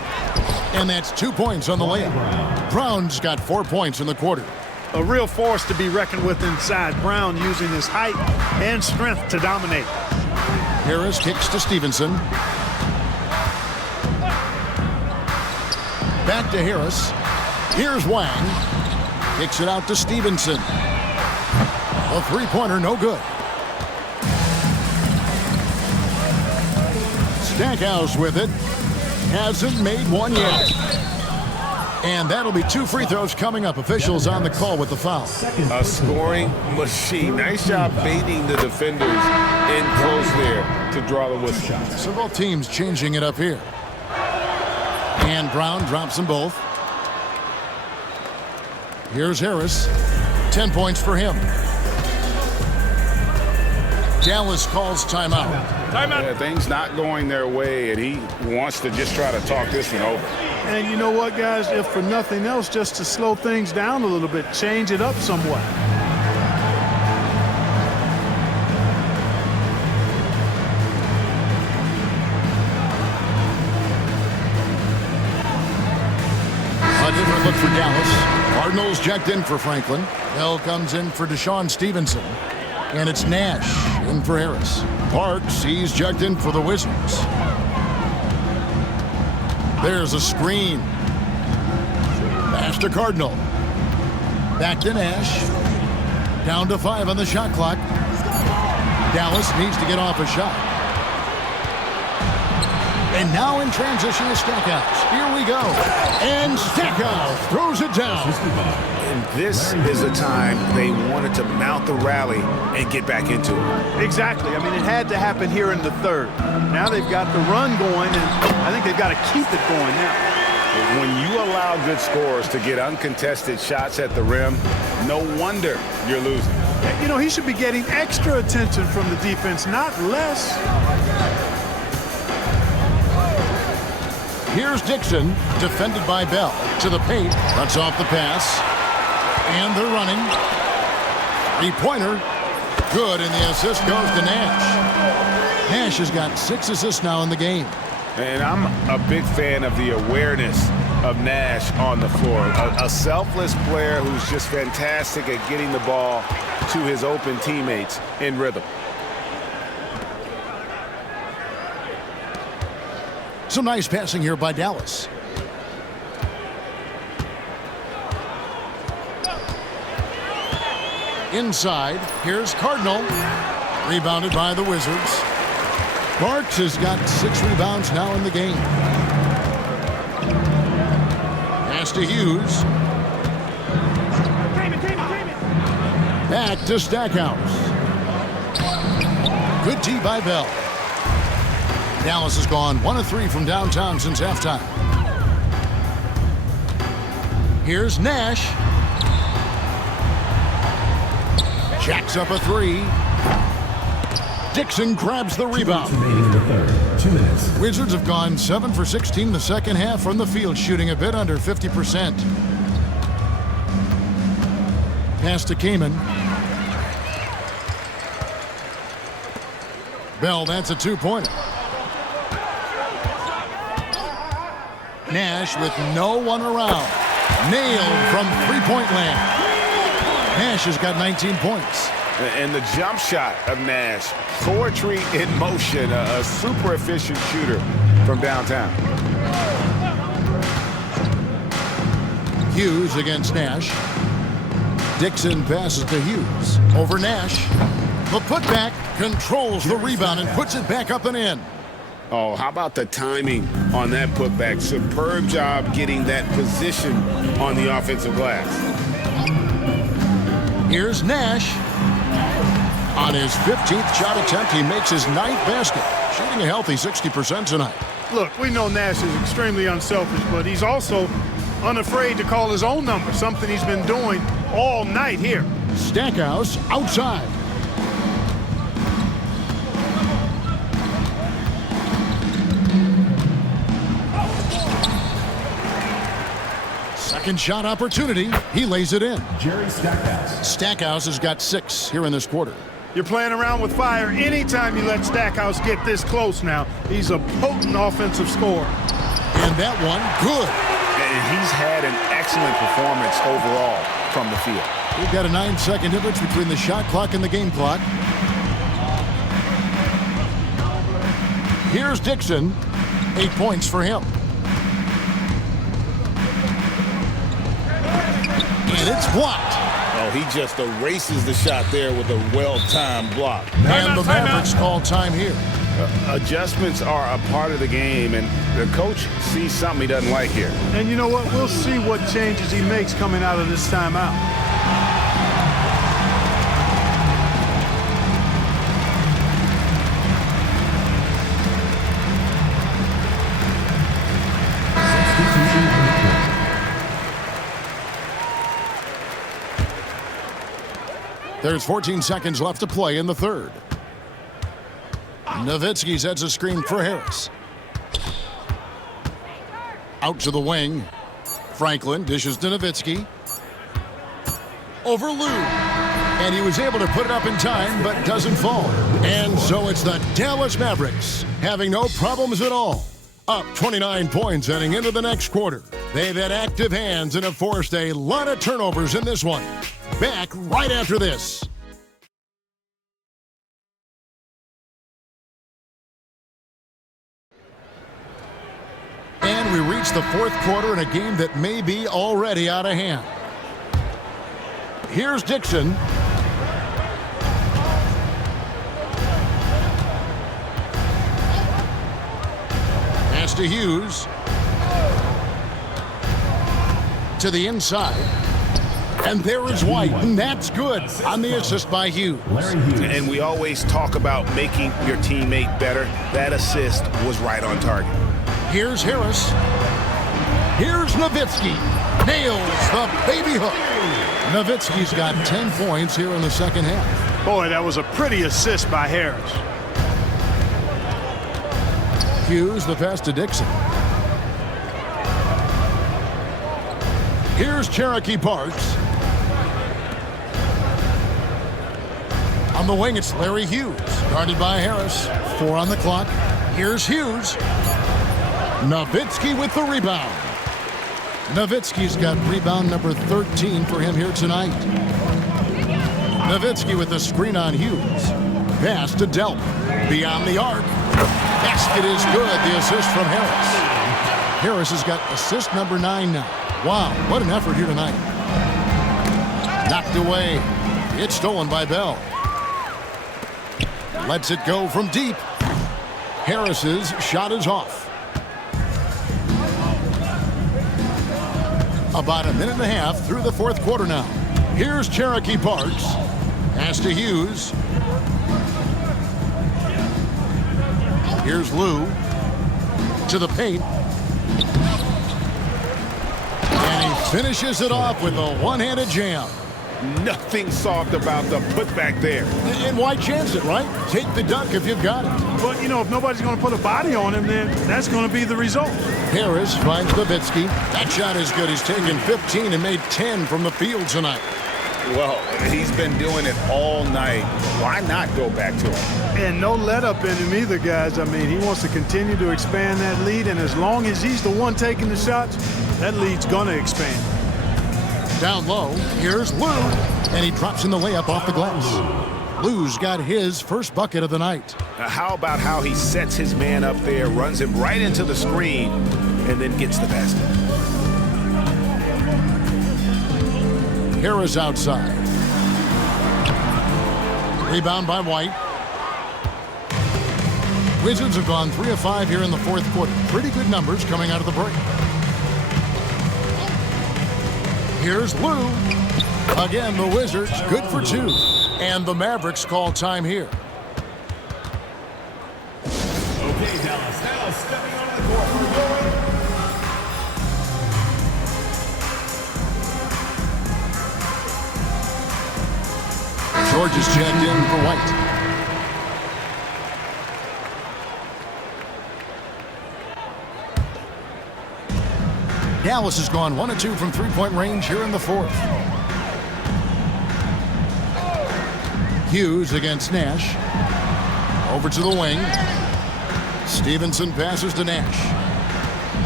And that's 2 points on the layup. Brown's got 4 points in the quarter. A real force to be reckoned with inside. Brown using his height and strength to dominate. Harris kicks to Stevenson. Back to Harris. Here's Wang. Kicks it out to Stevenson. A three-pointer, no good. Stackhouse with it. Hasn't made one yet. And that'll be 2 free throws coming up. Officials on the call with the foul. A scoring machine. Nice job baiting the defenders in close there to draw the whistle. So both teams changing it up here. And Brown drops them both. Here's Harris. 10 points for him. Dallas calls timeout. Yeah, things not going their way, and he wants to just try to talk this one over. And you know what, guys? If for nothing else, just to slow things down a little bit, change it up somewhat. A different look for Dallas. Cardinals checked in for Franklin. Bell comes in for Deshaun Stevenson. And it's Nash in for Harris. Parks, he's checked in for the Wizards. There's a screen. Pass to Cardinal. Back to Nash. Down to 5 on the shot clock. Dallas needs to get off a shot. And now in transition is Stackhouse. Here we go. And Stackhouse throws it down. And this is the time they wanted to mount the rally and get back into it. Exactly. I mean, it had to happen here in the third. Now they've got the run going, and I think they've got to keep it going now. When you allow good scorers to get uncontested shots at the rim, no wonder you're losing. You know, he should be getting extra attention from the defense, not less. Here's Dixon, defended by Bell. To the paint, cuts off the pass. And they're running. Three-pointer. Good, and the assist goes to Nash. Nash has got 6 assists now in the game. And I'm a big fan of the awareness of Nash on the floor. A selfless player who's just fantastic at getting the ball to his open teammates in rhythm. Some nice passing here by Dallas. Inside, here's Cardinal. Rebounded by the Wizards. Parks has got 6 rebounds now in the game. Pass to Hughes. Back to Stackhouse. Good tee by Bell. Dallas has gone 1 of 3 from downtown since halftime. Here's Nash. Jacks up a 3. Dixon grabs the rebound. Wizards have gone 7 for 16 the second half from the field, shooting a bit under 50%. Pass to Kaman. Bell, that's a 2-pointer. Nash with no one around. Nailed from three-point land. Nash has got 19 points. And the jump shot of Nash, poetry in motion, a super efficient shooter from downtown. Hughes against Nash. Dixon passes to Hughes. Over Nash. The putback controls the rebound and puts it back up and in. Oh, how about the timing on that putback? Superb job getting that position on the offensive glass. Here's Nash. On his 15th shot attempt, he makes his 9th basket, shooting a healthy 60% tonight. Look, we know Nash is extremely unselfish, but he's also unafraid to call his own number, something he's been doing all night here. Stackhouse outside. Second shot opportunity. He lays it in. Jerry Stackhouse. Stackhouse has got 6 here in this quarter. You're playing around with fire anytime you let Stackhouse get this close now. He's a potent offensive scorer. And that one, good. And he's had an excellent performance overall from the field. We've got a 9-second difference between the shot clock and the game clock. Here's Dixon. 8 points for him. And it's blocked. Oh, he just erases the shot there with a well-timed block. And the Mavericks call time here. Adjustments are a part of the game, and the coach sees something he doesn't like here. And you know what? We'll see what changes he makes coming out of this timeout. There's 14 seconds left to play in the third. Nowitzki sets a screen for Harris. Out to the wing. Franklin dishes to Nowitzki. Over Lou. And he was able to put it up in time, but doesn't fall. And so it's the Dallas Mavericks having no problems at all. Up 29 points heading into the next quarter. They've had active hands and have forced a lot of turnovers in this one. Back right after this. And we reach the fourth quarter in a game that may be already out of hand. Here's Dixon. Pass to Hughes. To the inside. And there is White, and that's good on the assist by Hughes. And we always talk about making your teammate better. That assist was right on target. Here's Harris. Here's Nowitzki. Nails the baby hook. Nowitzki's got 10 points here in the second half. Boy, that was a pretty assist by Harris. Hughes, the pass to Dixon. Here's Cherokee Parks. On the wing, it's Larry Hughes. Guarded by Harris. 4 on the clock. Here's Hughes. Nowitzki with the rebound. Nowitzki's got rebound number 13 for him here tonight. Nowitzki with the screen on Hughes. Pass to Delp. Beyond the arc. Basket is good. The assist from Harris. Harris has got assist number 9 now. Wow, what an effort here tonight. Knocked away. It's stolen by Bell. Lets it go from deep. Harris's shot is off. About a minute and a half through the fourth quarter now. Here's Cherokee Parks. Pass to Hughes. Here's Lou. To the paint. And he finishes it off with a one-handed jam. Nothing soft about the putback there. And why chance it, right? Take the dunk if you've got it. But, you know, if nobody's going to put a body on him, then that's going to be the result. Harris finds Nowitzki. That shot is good. He's taken 15 and made 10 from the field tonight. Well, he's been doing it all night. Why not go back to him? And no let up in him either, guys. I mean, he wants to continue to expand that lead, and as long as he's the one taking the shots, that lead's going to expand. Down low, here's Lou, and he drops in the layup off the glass. Lou's got his first bucket of the night. How about how he sets his man up there, runs him right into the screen, and then gets the basket. Harris outside. Rebound by White. Wizards have gone 3 of 5 here in the fourth quarter. Pretty good numbers coming out of the break. Here's Lou. Again, the Wizards good for 2. And the Mavericks call time here. Okay, Dallas, now stepping onto the court for going. George is checked in for White. Dallas has gone 1 of 2 from three-point range here in the fourth. Hughes against Nash. Over to the wing. Stevenson passes to Nash.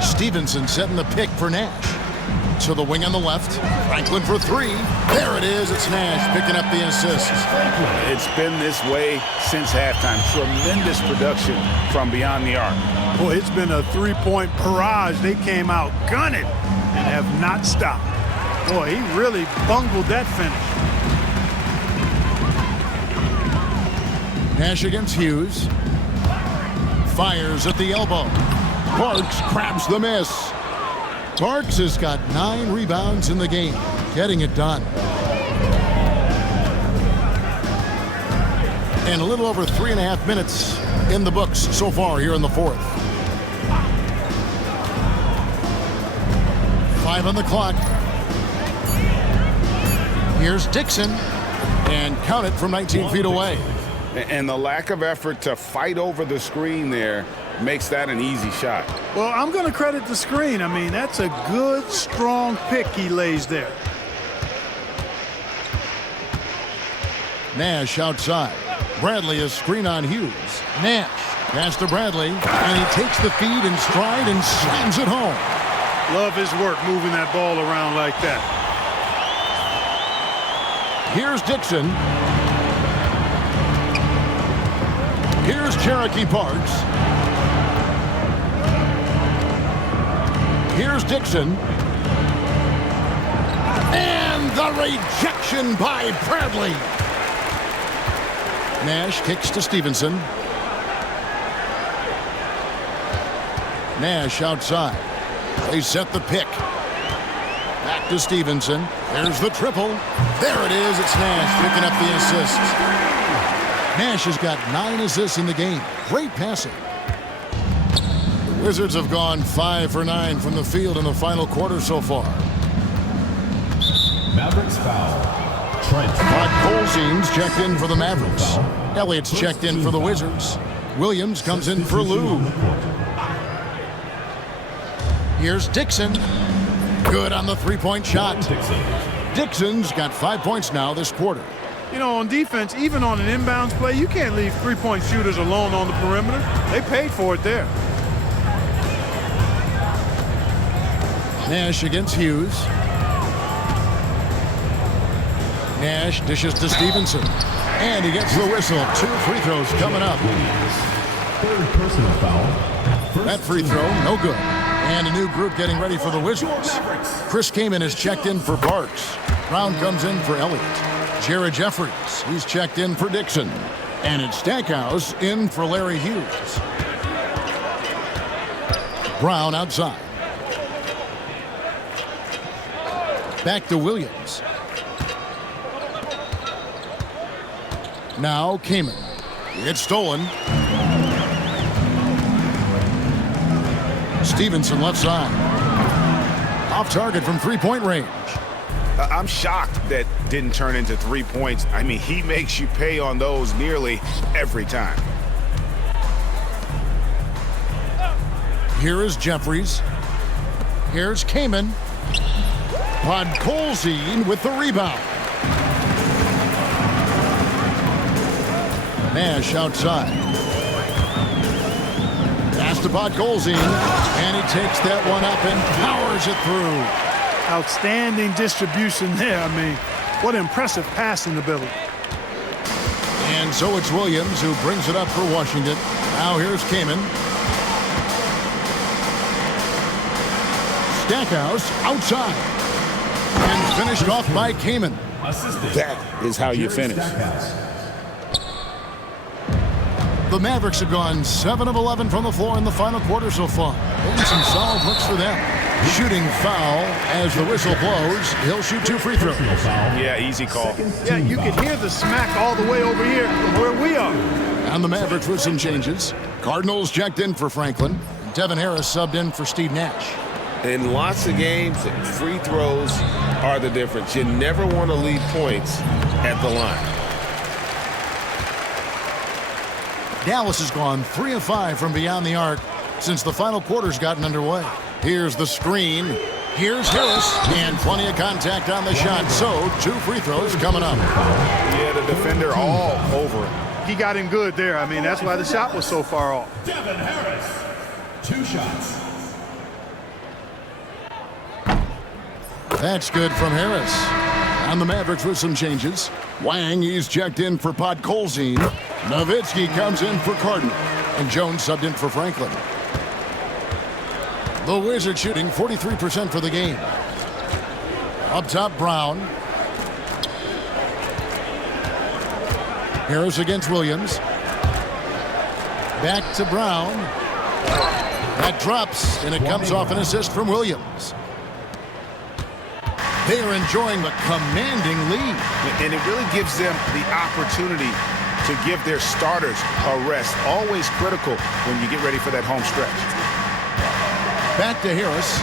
Stevenson setting the pick for Nash. To the wing on the left. Franklin for three. There it is. It's Nash picking up the assist. It's been this way since halftime. Tremendous production from beyond the arc. Boy, it's been a three-point barrage. They came out gunning and have not stopped. Boy, he really bungled that finish. Nash against Hughes. Fires at the elbow. Parks grabs the miss. Parks has got 9 rebounds in the game, getting it done. And a little over 3.5 minutes in the books so far here in the fourth. 5 on the clock. Here's Dixon, and count it from 19 feet away. And the lack of effort to fight over the screen there makes that an easy shot. Well, I'm going to credit the screen. I mean, that's a good, strong pick he lays there. Nash outside. Bradley is screen on Hughes. Nash pass to Bradley, and he takes the feed in stride and slams it home. Love his work moving that ball around like that. Here's Dixon. Here's Cherokee Parks. Here's Dixon. And the rejection by Bradley. Nash kicks to Stevenson. Nash outside. They set the pick. Back to Stevenson. There's the triple. There it is. It's Nash picking up the assist. Nash has got 9 assists in the game. Great passing. The Wizards have gone 5 for 9 from the field in the final quarter so far. Mavericks foul. Trent. Colzeen's checked in for the Mavericks. Elliott's checked in for the Wizards. Williams comes in for Lou. Here's Dixon. Good on the three-point shot. Dixon's got 5 points now this quarter. You know, on defense, even on an inbounds play, you can't leave three-point shooters alone on the perimeter. They paid for it there. Nash against Hughes. Nash dishes to Stevenson. And he gets the whistle. 2 free throws coming up. Third personal foul. That free throw, no good. And a new group getting ready for the Wizards. Chris Kaman is checked in for Parks. Brown comes in for Elliott. Jared Jeffries, he's checked in for Dixon. And it's Stackhouse in for Larry Hughes. Brown outside. Back to Williams. Now Kaman. It's stolen. Stevenson left side. Off target from three-point range. I'm shocked that didn't turn into 3 points. I mean, he makes you pay on those nearly every time. Here is Jeffries. Here's Kaman. Colzeen with the rebound. Nash outside. Pass to Colzeen, and he takes that one up and powers it through. Outstanding distribution there. I mean, what impressive passing ability. And so it's Williams who brings it up for Washington. Now here's Kaman. Stackhouse outside. And finished off by Kaman. That is how you finish. The Mavericks have gone 7 of 11 from the floor in the final quarter so far. And some solid looks for them. Shooting foul as the whistle blows. He'll shoot 2 free throws. Yeah, easy call. Yeah, you can hear the smack all the way over here where we are. And the Mavericks with some changes. Cardinals checked in for Franklin. Devin Harris subbed in for Steve Nash. In lots of games, free throws are the difference. You never want to leave points at the line. Dallas has gone 3 of 5 from beyond the arc since the final quarter's gotten underway. Here's the screen. Here's Harris, and plenty of contact on the shot, so 2 free throws coming up. Yeah, the defender all over it. He got him good there. I mean, that's why the shot was so far off. Devin Harris, 2 shots. That's good from Harris. On the Mavericks with some changes. Wang, he's checked in for Podkolzin. Nowitzki comes in for Carden. And Jones subbed in for Franklin. The Wizards shooting 43% for the game. Up top, Brown. Harris against Williams. Back to Brown. That drops, and it comes off an assist from Williams. They are enjoying the commanding lead. And it really gives them the opportunity to give their starters a rest. Always critical when you get ready for that home stretch. Back to Harris.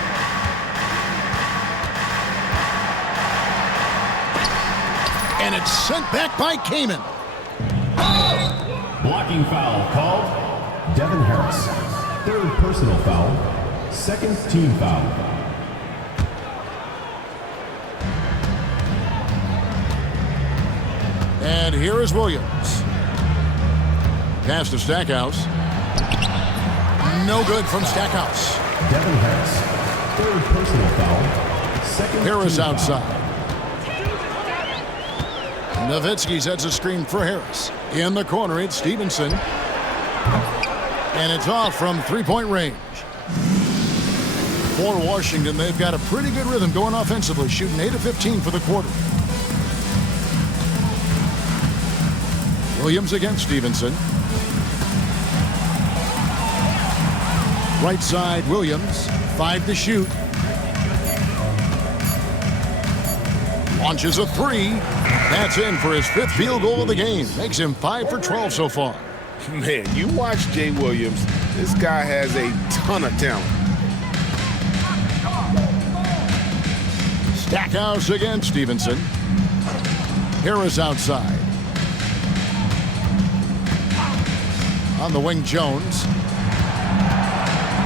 And it's sent back by Kaman. Blocking foul called. Devin Harris. 3rd personal foul. 2nd team foul. And here is Williams. Pass to Stackhouse. No good from Stackhouse. Devin Harris. 3rd personal foul. 2nd Harris team outside. Nowitzki sets a screen for Harris. In the corner, it's Stevenson. And it's off from 3-point range. For Washington, they've got a pretty good rhythm going offensively, shooting 8 of 15 for the quarter. Williams against Stevenson. Right side, Williams. 5 to shoot. Launches a 3. That's in for his 5th field goal of the game. Makes him 5 for 12 so far. Man, you watch Jay Williams. This guy has a ton of talent. Stackhouse against Stevenson. Harris outside. On the wing, Jones.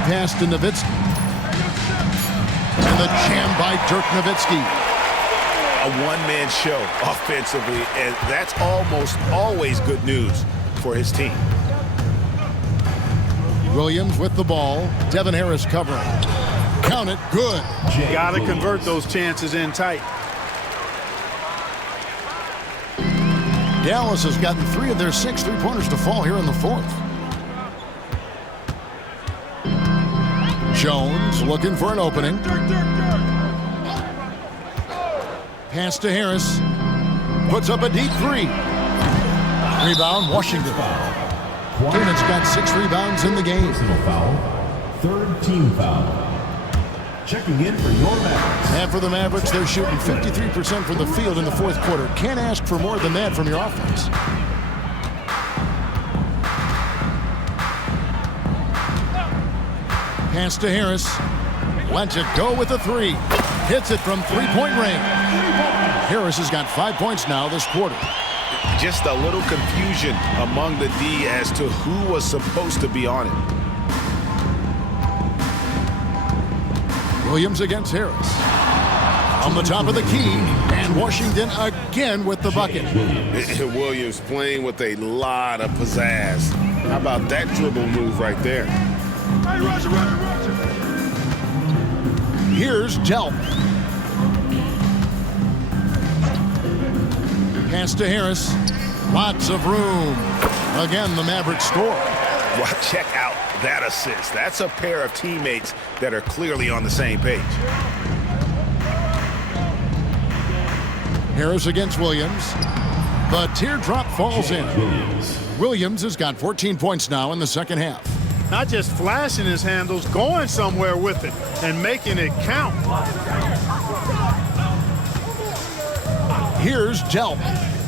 Pass to Nowitzki. And the jam by Dirk Nowitzki. A one-man show offensively, and that's almost always good news for his team. Williams with the ball. Devin Harris covering. Count it. Good. Got to convert those chances in tight. Dallas has gotten 3 of their 6 3-pointers to fall here in the 4th. Jones looking for an opening. Pass to Harris. Puts up a deep 3. Rebound, Washington. Kaman's got 6 rebounds in the game. Personal foul. 3rd team foul. Checking in for your Mavericks. And for the Mavericks, they're shooting 53% from the field in the 4th quarter. Can't ask for more than that from your offense. Pass to Harris. Lets it go with a 3. Hits it from 3-point range. Harris has got 5 points now this quarter. Just a little confusion among the D as to who was supposed to be on it. Williams against Harris. On the top of the key, and Washington again with the bucket. Williams playing with a lot of pizzazz. How about that dribble move right there? Here's Delp. Pass to Harris. Lots of room. Again, the Mavericks score. Well, check out that assist. That's a pair of teammates that are clearly on the same page. Harris against Williams. The teardrop falls in. Williams has got 14 points now in the second half. Not just flashing his handles, going somewhere with it and making it count. Here's Delp.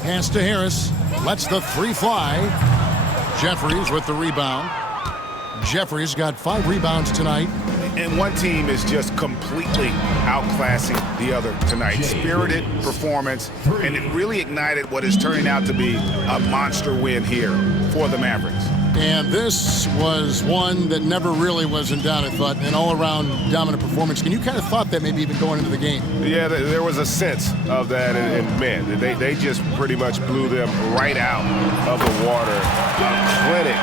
Pass to Harris. Lets the 3 fly. Jeffries with the rebound. Jeffries got 5 rebounds tonight. And one team is just completely outclassing the other tonight. Spirited performance, and it really ignited what is turning out to be a monster win here for the Mavericks. And this was one that never really was in doubt, I thought. An all-around dominant performance. And you kind of thought that maybe even going into the game. Yeah, there was a sense of that. And man, they just pretty much blew them right out of the water. A clinic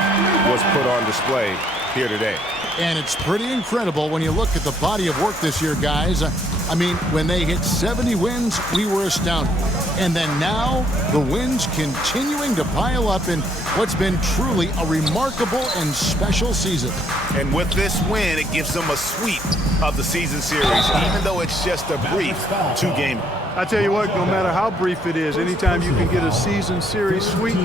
was put on display here today. And it's pretty incredible when you look at the body of work this year, guys. I mean, when they hit 70 wins, we were astounded. And then now, the wins continuing to pile up in what's been truly a remarkable and special season. And with this win, it gives them a sweep of the season series, even though it's just a brief 2-game. I tell you what, no matter how brief it is, anytime you can get a season series sweep,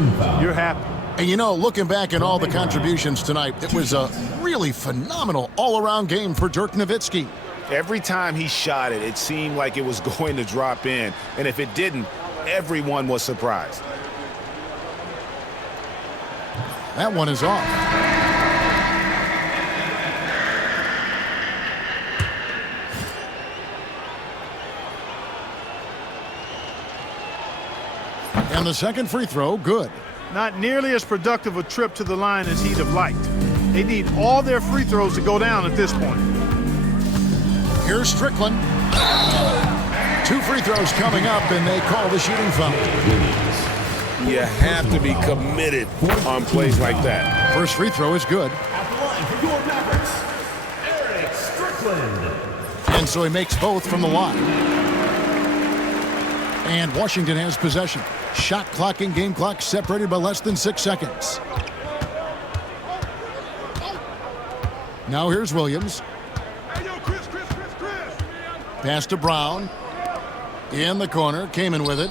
you're happy. And you know, looking back at all the contributions tonight, it was a really phenomenal all-around game for Dirk Nowitzki. Every time he shot it, it seemed like it was going to drop in. And if it didn't, everyone was surprised. That one is off. And the second free throw, good. Not nearly as productive a trip to the line as he'd have liked. They need all their free throws to go down at this point. Here's Strickland. 2 free throws coming up, and they call the shooting foul. You have to be committed on plays like that. First free throw is good. At the line for your Mavericks, Eric Strickland. And so he makes both from the line. And Washington has possession. Shot clock and game clock separated by less than 6 seconds. Now here's Williams. Pass to Brown. In the corner, Kaman with it.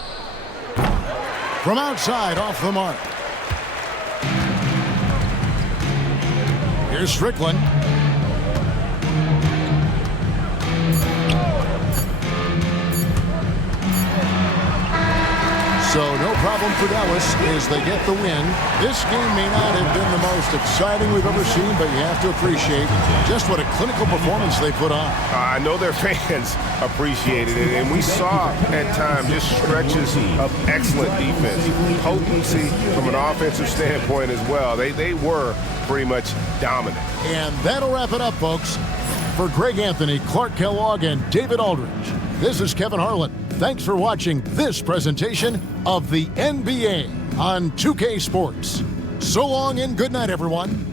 From outside, off the mark. Here's Strickland. So no problem for Dallas as they get the win. This game may not have been the most exciting we've ever seen, but you have to appreciate just what a clinical performance they put on. I know their fans appreciated it, and we saw at times just stretches of excellent defense, potency from an offensive standpoint as well. They were pretty much dominant. And that'll wrap it up, folks. For Greg Anthony, Clark Kellogg, and David Aldridge, this is Kevin Harlan. Thanks for watching this presentation of the NBA on 2K Sports. So long and good night, everyone.